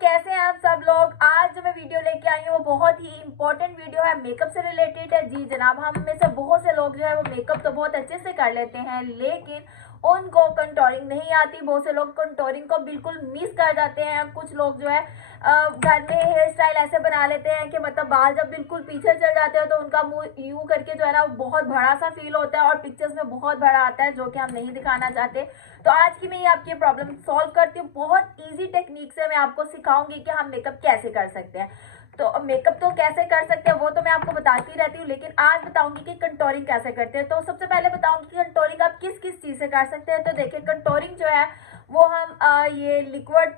कैसे हैं आप सब लोग। आज जो मैं वीडियो लेके आई हूँ वो बहुत ही इंपॉर्टेंट वीडियो है, मेकअप से रिलेटेड है। जी जनाब, हम में से बहुत से लोग जो है वो मेकअप तो बहुत अच्छे से कर लेते हैं, लेकिन उनको कंटोरिंग नहीं आती। बहुत से लोग कंटोरिंग को बिल्कुल मिस कर जाते हैं। कुछ लोग जो है घर में हेयर स्टाइल ऐसे बना लेते हैं कि मतलब बाल जब बिल्कुल पीछे चल जाते हो तो उनका मुंह यूं करके जो है ना बहुत बड़ा सा फील होता है और पिक्चर्स में बहुत बड़ा आता है, जो कि हम नहीं दिखाना चाहते। तो आज की मैं ये आपकी प्रॉब्लम सॉल्व करती हूँ। बहुत इजी टेक्निक से मैं आपको सिखाऊंगी कि हम मेकअप कैसे कर सकते हैं। तो मेकअप तो कैसे कर सकते हैं वो तो मैं आपको बताती रहती हूँ, लेकिन आज बताऊंगी कि कंटोरिंग कैसे करते हैं। तो सबसे पहले बताऊंगी कि कंटोरिंग आप किस किस चीज से कर सकते हैं। तो देखिए, कंटोरिंग जो है वो हम ये लिक्विड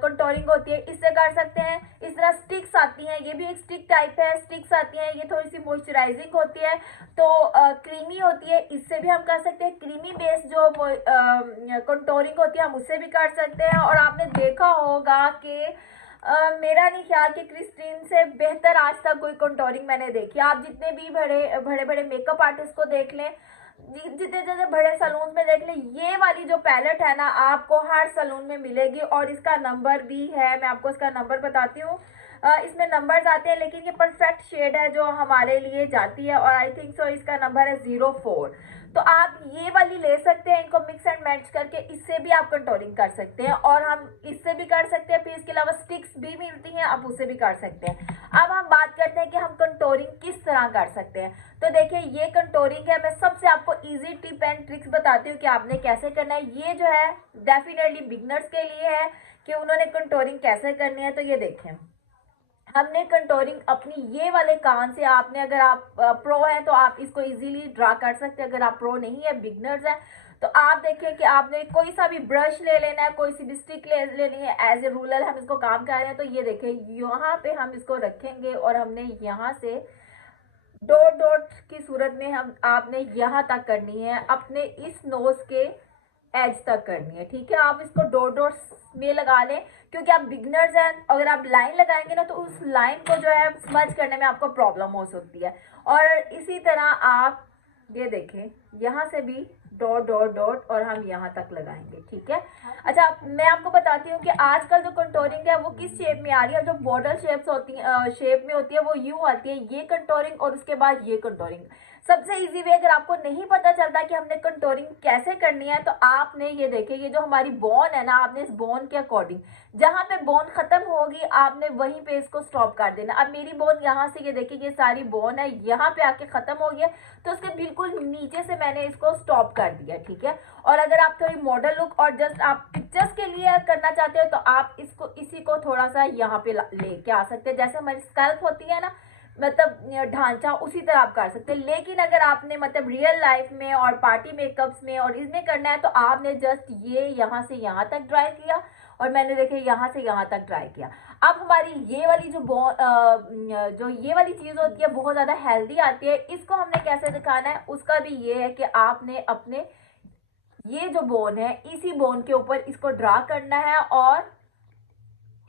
कंटोरिंग होती है, इससे कर सकते हैं। इस तरह स्टिक्स आती हैं, ये भी एक स्टिक टाइप है। स्टिक्स आती हैं, ये थोड़ी सी मॉइस्चराइजिंग होती है, तो क्रीमी होती है, इससे भी हम कर सकते हैं। क्रीमी बेस जो कंटोरिंग होती है हम उससे भी कर सकते हैं। और आपने देखा होगा कि मेरा नहीं ख्याल कि क्रिस्टीन से बेहतर आज तक कोई कंटोरिंग मैंने देखी। आप जितने भी बड़े बड़े मेकअप आर्टिस्ट को देख लें, जितने जितने बड़े सलून में देख ले, ये वाली जो पैलेट है ना आपको हर सलून में मिलेगी। और इसका नंबर भी है, मैं आपको इसका नंबर बताती हूँ। इसमें नंबर्स आते हैं, लेकिन ये परफेक्ट शेड है जो हमारे लिए जाती है। और आई थिंक सो इसका नंबर है 04। तो आप ये वाली ले सकते हैं, इनको मिक्स एंड मैच करके इससे भी आप कंटोरिंग कर सकते हैं। और हम इससे भी कर सकते हैं, फिर इसके अलावा स्टिक्स भी मिलती हैं, आप उससे भी कर सकते हैं। अब हम बात करते हैं कि हम कंटोरिंग किस तरह कर सकते हैं। तो देखिए, ये कंटोरिंग है। मैं सबसे आपको इजी टिप एंड ट्रिक्स बताती हूँ कि आपने कैसे करना है। ये जो है डेफिनेटली बिगनर्स के लिए है कि उन्होंने कंटोरिंग कैसे करनी है। तो ये देखें, हमने कंटोरिंग अपनी ये वाले कान से, आपने अगर आप प्रो हैं तो आप इसको इजीली ड्रा कर सकते हैं। अगर आप प्रो नहीं है, बिगनर्स हैं, तो आप देखें कि आपने कोई सा भी ब्रश ले लेना है, कोई सी भी स्टिक ले लेनी है। एज ए रूलर हम इसको काम कर रहे हैं। तो ये देखें, यहाँ पे हम इसको रखेंगे और हमने यहाँ से डॉट डॉट की सूरत में हम आपने यहाँ तक करनी है, अपने इस नोज के एज तक करनी है। ठीक है, आप इसको डॉट डॉट में लगा लें, क्योंकि आप बिगनर्स हैं। अगर आप लाइन लगाएंगे ना तो उस लाइन को जो है स्मज करने में आपको प्रॉब्लम हो सकती है। और इसी तरह आप ये देखें, यहाँ से भी डॉट डॉट डॉट और हम यहाँ तक लगाएंगे। ठीक है। अच्छा, मैं आपको बताती हूँ कि आजकल जो कंटोरिंग है वो किस शेप में आ रही है। जो बॉर्डर शेप्स होती है, शेप में होती है, वो यू आती है, ये कंटोरिंग और उसके बाद ये कंटोरिंग। सबसे इजी वे, अगर आपको नहीं पता चलता कि हमने कंटोरिंग कैसे करनी है, तो आपने ये देखिए, ये जो हमारी बोन है ना, आपने इस बोन के अकॉर्डिंग जहां पे बोन खत्म होगी आपने वहीं पे इसको स्टॉप कर देना। अब मेरी बोन यहाँ से, ये देखिए, ये सारी बोन है, यहाँ पे आके खत्म हो गई है, तो उसके बिल्कुल नीचे से मैंने इसको स्टॉप कर दिया। ठीक है। और अगर आप थोड़ी मॉडल लुक और जस्ट आप पिक्चर्स के लिए करना चाहते हो तो आप इसको इसी को थोड़ा सा यहाँ पे लेके आ सकते हैं। जैसे हमारी स्कैल्प होती है ना, मतलब ढांचा, उसी तरह आप कर सकते हैं। लेकिन अगर आपने मतलब रियल लाइफ में और पार्टी मेकअप्स में और इसमें करना है तो आपने जस्ट ये यहाँ से यहाँ तक ड्राई किया और मैंने देखे यहाँ से यहाँ तक ट्राई किया। अब हमारी ये वाली जो ये वाली चीज होती है बहुत ज्यादा हेल्दी आती है। इसको हमने कैसे दिखाना है, उसका भी ये है कि आपने अपने ये जो बोन है, इसी बोन के ऊपर इसको ड्रा करना है। और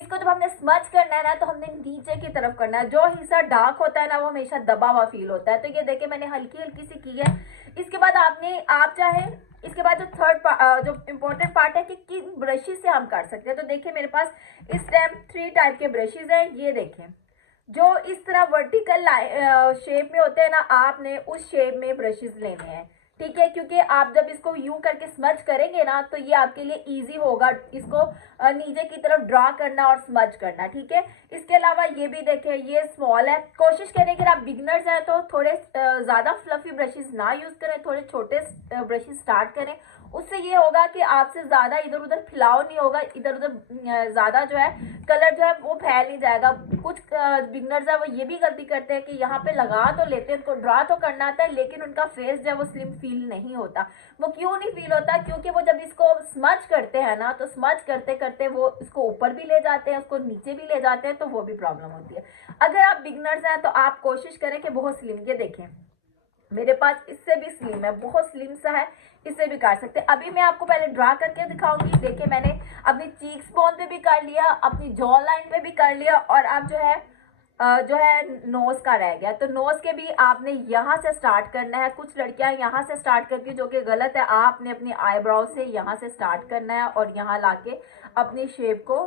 इसको जब हमने स्मच करना है ना तो हमने नीचे की तरफ करना है। जो हिस्सा डार्क होता है ना वो हमेशा दबा हुआ फील होता है। तो ये देखिए, मैंने हल्की हल्की सी की है। इसके बाद आप चाहे इसके बाद जो जो इम्पोर्टेंट पार्ट है कि किन ब्रशेस से हम कर सकते हैं। तो देखिए, मेरे पास इस टाइम 3 टाइप के ब्रशेस हैं। ये देखें, जो इस तरह वर्टिकल शेप में होते हैं ना, आपने उस शेप में ब्रशेस लेने हैं। ठीक है, क्योंकि आप जब इसको यूं करके स्मज करेंगे ना तो ये आपके लिए इजी होगा इसको नीचे की तरफ ड्रा करना और स्मज करना। ठीक है। इसके अलावा ये भी देखें, ये स्मॉल है। कोशिश करें कि आप बिगनर्स हैं तो थोड़े ज्यादा फ्लफी ब्रशेस ना यूज करें, थोड़े छोटे ब्रशेस स्टार्ट करें। उससे ये होगा कि आपसे ज्यादा इधर उधर फैलाव नहीं होगा, इधर उधर ज्यादा जो है कलर जो है वो फैल नहीं जाएगा। कुछ बिगनर्स है वो ये भी गलती करते हैं कि यहाँ पे लगा तो लेते हैं, उनको ड्रा तो करना आता है, लेकिन उनका फेस जो है वो स्लिम फील नहीं होता। वो क्यों नहीं फील होता, क्योंकि वो जब इसको स्मच करते हैं ना तो स्मच करते करते वो इसको ऊपर भी ले जाते हैं, उसको नीचे भी ले जाते हैं, तो वो भी प्रॉब्लम होती है। अगर आप बिगनर्स हैं तो आप कोशिश करें कि बहुत स्लिम, ये देखें मेरे पास इससे भी स्लिम है, बहुत स्लिम सा है, इससे भी कर सकते हैं। अभी मैं आपको पहले ड्रा करके दिखाऊंगी। देखिए, मैंने अपनी चीक्स बोन पे भी कर लिया, अपनी जॉ लाइन पे भी कर लिया, और अब जो है नोज का रह गया। तो नोज के भी आपने यहाँ से स्टार्ट करना है। कुछ लड़कियां यहाँ से स्टार्ट करती है, जो कि गलत है। आपने अपनी आईब्रो से यहाँ से स्टार्ट करना है और यहाँ लाके अपनी शेप को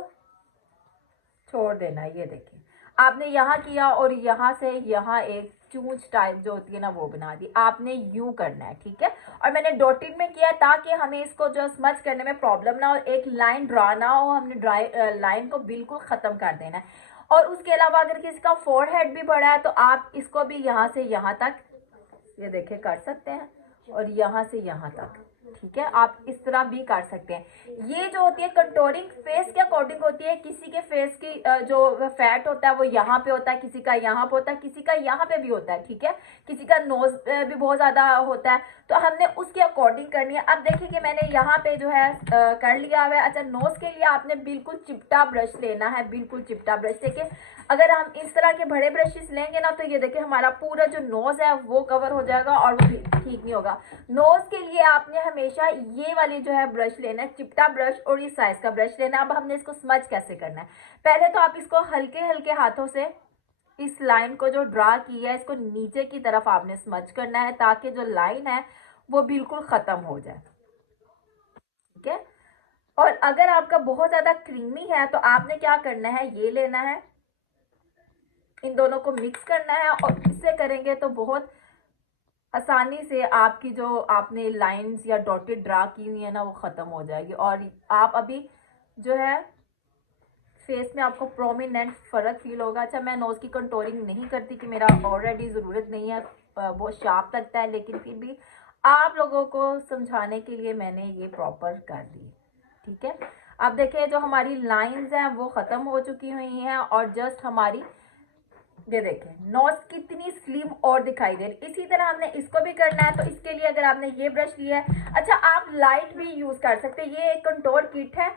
छोड़ देना। ये देखिए आपने यहाँ किया और यहाँ से यहाँ एक चूंच टाइप जो होती है ना वो बना दी। आपने यूं करना है, ठीक है। और मैंने डॉटेड में किया ताकि हमें इसको जो स्मच करने में प्रॉब्लम ना हो, एक लाइन ड्रा ना हो। हमने ड्राई लाइन को बिल्कुल खत्म कर देना है। और उसके अलावा अगर किसी का फोरहेड भी बड़ा है तो आप इसको भी यहाँ से यहाँ तक ये देखिए कर सकते हैं, और यहाँ से यहाँ तक, ठीक है। आप इस तरह भी कर सकते हैं। ये जो होती है कंटोरिंग फेस के अकॉर्डिंग होती है। किसी के फेस की जो फैट होता है वो यहाँ पे होता है, किसी का यहाँ पे होता है, किसी का यहाँ पे भी होता है, ठीक है। किसी का नोज भी बहुत ज्यादा होता है, तो हमने उसके अकॉर्डिंग करनी है। अब देखिए कि मैंने यहाँ पे जो है कर लिया हुआ है। अच्छा, नोज के लिए आपने बिल्कुल चिपटा ब्रश लेना है, बिल्कुल चिपटा ब्रश। देखिए अगर हम इस तरह के बड़े ब्रशेस लेंगे ना तो ये देखिए हमारा पूरा जो नोज है वो कवर हो जाएगा और वो ठीक नहीं होगा। नोज के लिए आपने हमेशा ये वाली जो है ब्रश लेना है, चिपटा ब्रश, और इस साइज का ब्रश लेना है। अब हमने इसको स्मच कैसे करना है, पहले तो आप इसको हल्के हल्के हाथों से इस लाइन को जो ड्रा की है इसको नीचे की तरफ आपने स्मच करना है ताकि जो लाइन है वो बिल्कुल खत्म हो जाए, ठीक है। और अगर आपका बहुत ज्यादा क्रीमी है तो आपने क्या करना है, ये लेना है, इन दोनों को मिक्स करना है, और इससे करेंगे तो बहुत आसानी से आपकी जो आपने लाइंस या डॉटेड ड्रा की हुई है ना वो खत्म हो जाएगी। और आप अभी जो है फेस में आपको प्रोमिनेंट फर्क फील होगा। अच्छा, मैं नोज की कंटोरिंग नहीं करती कि मेरा ऑलरेडी ज़रूरत नहीं है, बहुत शार्प लगता है, लेकिन फिर भी आप लोगों को समझाने के लिए मैंने ये प्रॉपर कर दी, ठीक है। अब देखिए जो हमारी लाइंस हैं वो ख़त्म हो चुकी हुई हैं, और जस्ट हमारी ये देखें नोज कितनी स्लिम और दिखाई दे रही। इसी तरह हमने इसको भी करना है, तो इसके लिए अगर आपने ये ब्रश लिया है, अच्छा आप लाइट भी यूज कर सकते हैं। ये एक कंटोर किट है,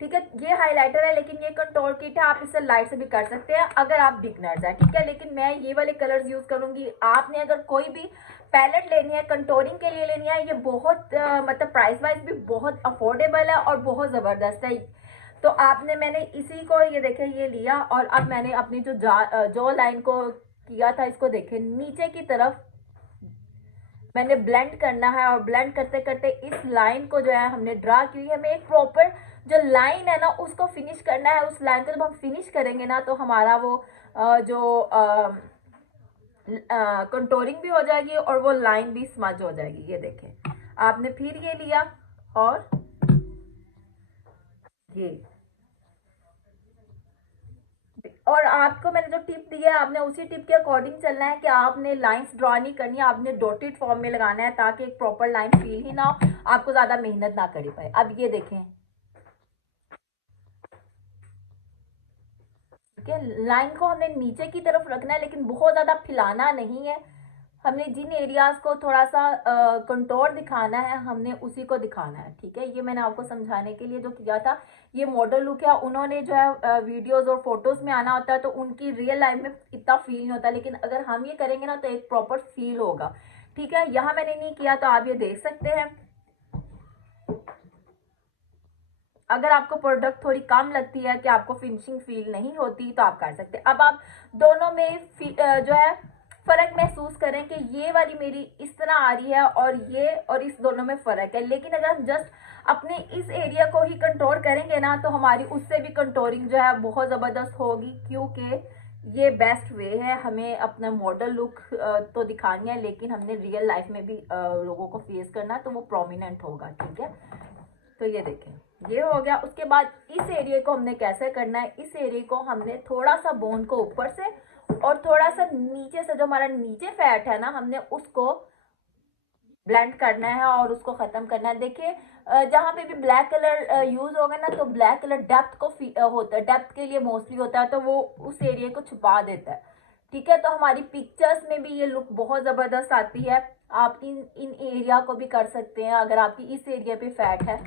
ठीक है। ये हाइलाइटर है लेकिन ये कंटोर किट है, आप इससे लाइट से भी कर सकते हैं अगर आप बिगनर्स हैं, ठीक है। लेकिन मैं ये वाले कलर्स यूज करूंगी। आपने अगर कोई भी पैलेट लेनी है कंटोरिंग के लिए लेनी है, ये बहुत मतलब प्राइस वाइज भी बहुत अफोर्डेबल है और बहुत जबरदस्त है। तो आपने मैंने इसी को ये देखे ये लिया, और अब मैंने अपनी जो लाइन को किया था इसको देखे नीचे की तरफ मैंने ब्लेंड करना है, और ब्लेंड करते करते इस लाइन को जो है हमने ड्रा की हुई है। हमें एक प्रॉपर जो लाइन है ना उसको फिनिश करना है। उस लाइन को जब हम फिनिश करेंगे ना तो हमारा वो जो कंटोरिंग भी हो जाएगी और वो लाइन भी स्मज हो जाएगी। ये देखें आपने फिर ये लिया और ये, और आपको मैंने जो टिप दी है आपने उसी टिप के अकॉर्डिंग चलना है कि आपने लाइंस ड्रॉ नहीं करनी है, आपने डॉटेड फॉर्म में लगाना है ताकि एक प्रॉपर लाइन फील ही ना हो, आपको ज्यादा मेहनत ना करनी पड़े। अब ये देखें, ठीक है, लाइन को हमने नीचे की तरफ रखना है लेकिन बहुत ज्यादा फैलाना नहीं है। हमने जिन एरियाज को थोड़ा सा कंटोर दिखाना है हमने उसी को दिखाना है, ठीक है। ये मैंने आपको समझाने के लिए जो किया था। ये मॉडल लुक है, उन्होंने जो है वीडियोस और फोटोज में आना होता है तो उनकी रियल लाइफ में इतना फील नहीं होता, लेकिन अगर हम ये करेंगे ना तो एक प्रॉपर फील होगा, ठीक है। यहाँ मैंने नहीं किया तो आप ये देख सकते हैं। अगर आपको प्रोडक्ट थोड़ी कम लगती है कि आपको फिनिशिंग फील नहीं होती तो आप कर सकते हैं। अब आप दोनों में जो है फर्क महसूस करें कि ये वाली मेरी इस तरह आ रही है और ये, और इस दोनों में फर्क है। लेकिन अगर हम जस्ट अपने इस एरिया को ही कंट्रोल करेंगे ना तो हमारी उससे भी कंट्रोलिंग जो है बहुत ज़बरदस्त होगी, क्योंकि ये बेस्ट वे है। हमें अपना मॉडल लुक तो दिखानी है लेकिन हमने रियल लाइफ में भी लोगों को फेस करना है तो वो प्रोमिनेंट होगा, ठीक है। तो ये देखें ये हो गया। उसके बाद इस एरिया को हमने कैसे करना है, इस एरिया को हमने थोड़ा सा बोन को ऊपर से और थोड़ा सा नीचे से जो हमारा नीचे फैट है ना हमने उसको ब्लेंड करना है और उसको खत्म करना है। देखिए जहाँ पे भी ब्लैक कलर यूज होगा ना तो ब्लैक कलर डेप्थ को होता है, डेप्थ के लिए मोस्टली होता है, तो वो उस एरिया को छुपा देता है, ठीक है। तो हमारी पिक्चर्स में भी ये लुक बहुत जबरदस्त आती है। आप इन एरिया को भी कर सकते हैं। अगर आपकी इस एरिया पे फैट है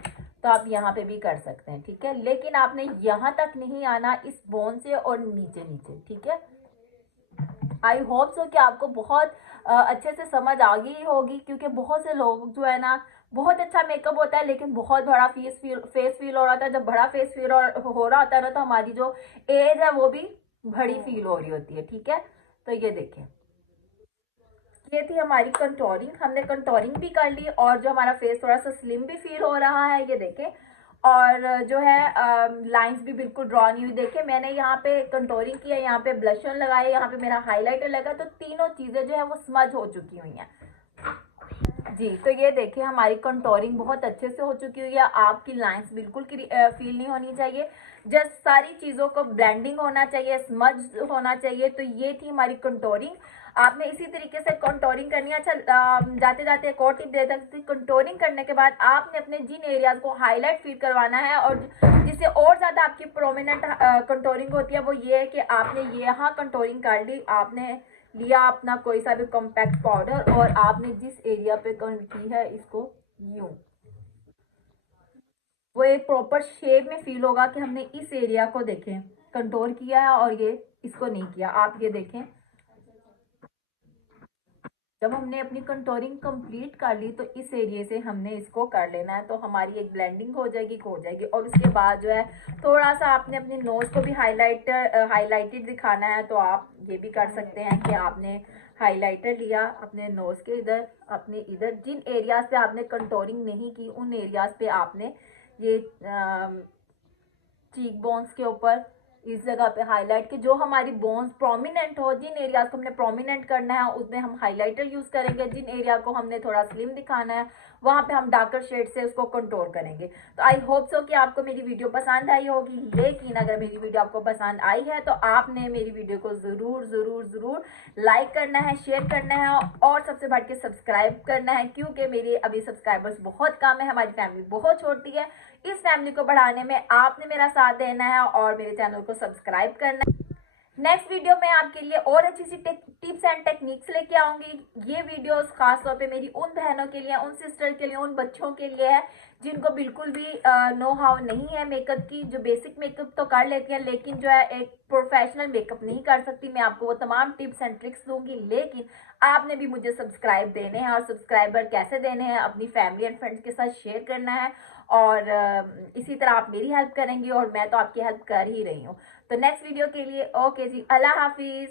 तो आप यहाँ पे भी कर सकते हैं, ठीक है। लेकिन आपने यहाँ तक नहीं आना इस बोन से और नीचे नीचे, ठीक है। आई होप सो कि आपको बहुत अच्छे से समझ आ गई होगी, क्योंकि बहुत से लोग जो है ना बहुत अच्छा मेकअप होता है लेकिन बहुत बड़ा फेस फील हो रहा था। जब बड़ा फेस फील हो रहा होता है ना तो हमारी जो एज है वो भी बड़ी फील हो रही होती है, ठीक है। तो ये देखें ये थी हमारी कंटोरिंग, हमने कंटोरिंग भी कर ली और जो हमारा फेस थोड़ा सा स्लिम भी फील हो रहा है, ये देखें। और जो है लाइंस भी बिल्कुल ड्रॉ नहीं हुई। देखिए मैंने यहाँ पे कंटोरिंग किया, यहाँ पे ब्लश ऑन लगाया, यहाँ पे मेरा हाईलाइटर लगा, तो तीनों चीज़ें जो है वो स्मज हो चुकी हुई हैं जी। तो ये देखिए हमारी कंटोरिंग बहुत अच्छे से हो चुकी हुई है। आपकी लाइंस बिल्कुल फील नहीं होनी चाहिए, जस्ट सारी चीज़ों को ब्लेंडिंग होना चाहिए, स्मज होना चाहिए। तो ये थी हमारी कंटोरिंग। आपने इसी तरीके से कंटोरिंग करनी है। अच्छा जाते जाते एक और टिप दे सकती हूँ, कंटोरिंग करने के बाद आपने अपने जिन एरियाज को हाईलाइट फील करवाना है और जिससे और ज़्यादा आपकी प्रोमिनेंट कंटोरिंग होती है, वो ये है कि आपने यहाँ कंटोरिंग कर ली, आपने लिया अपना कोई सा भी कॉम्पैक्ट पाउडर और आपने जिस एरिया पे की है इसको यूं, वो एक प्रॉपर शेप में फील होगा कि हमने इस एरिया को देखें कंटोर किया है और ये इसको नहीं किया। आप ये देखें, जब हमने अपनी कंटोरिंग कंप्लीट कर ली तो इस एरिया से हमने इसको कर लेना है, तो हमारी एक ब्लेंडिंग हो जाएगी। और उसके बाद जो है थोड़ा सा आपने अपनी नोज को भी हाईलाइटेड दिखाना है, तो आप ये भी कर सकते हैं कि आपने हाईलाइटर लिया अपने नोज के इधर, अपने इधर जिन एरियाज पे आपने कंटोरिंग नहीं की उन एरियाज पे आपने ये चीक बोन्स के ऊपर इस जगह पे हाईलाइट के, जो हमारी बोन्स प्रोमिनेंट हो, जिन एरियाज को हमने प्रोमिनेंट करना है उसमें हम हाईलाइटर यूज करेंगे, जिन एरिया को हमने थोड़ा स्लिम दिखाना है वहां पे हम डार्कर शेड से उसको कंट्रोल करेंगे। तो आई होप सो कि आपको मेरी वीडियो पसंद आई होगी, लेकिन अगर मेरी वीडियो आपको पसंद आई है तो आपने मेरी वीडियो को जरूर जरूर जरूर लाइक करना है, शेयर करना है और सबसे बढ़ के सब्सक्राइब करना है, क्योंकि मेरे अभी सब्सक्राइबर्स बहुत कम है, हमारी फैमिली बहुत छोटी है। इस फैमिली को बढ़ाने में आपने मेरा साथ देना है और मेरे चैनल को सब्सक्राइब करना है। नेक्स्ट वीडियो में आपके लिए और अच्छी सी टिप्स एंड टेक्निक्स लेके आऊंगी। ये वीडियोस खास तौर पे मेरी उन बहनों के लिए, उन सिस्टर के लिए, उन बच्चों के लिए है जिनको बिल्कुल भी नो हाउ नहीं है मेकअप की, जो बेसिक मेकअप तो कर लेती हैं लेकिन जो है एक प्रोफेशनल मेकअप नहीं कर सकती। मैं आपको वो तमाम टिप्स एंड ट्रिक्स दूंगी, लेकिन आपने भी मुझे सब्सक्राइब देने हैं और सब्सक्राइबर कैसे देने हैं अपनी फैमिली एंड फ्रेंड्स के साथ शेयर करना है और इसी तरह आप मेरी हेल्प करेंगे और मैं तो आपकी हेल्प कर ही रही हूँ। तो नेक्स्ट वीडियो के लिए ओके जी, अल्लाह हाफिज।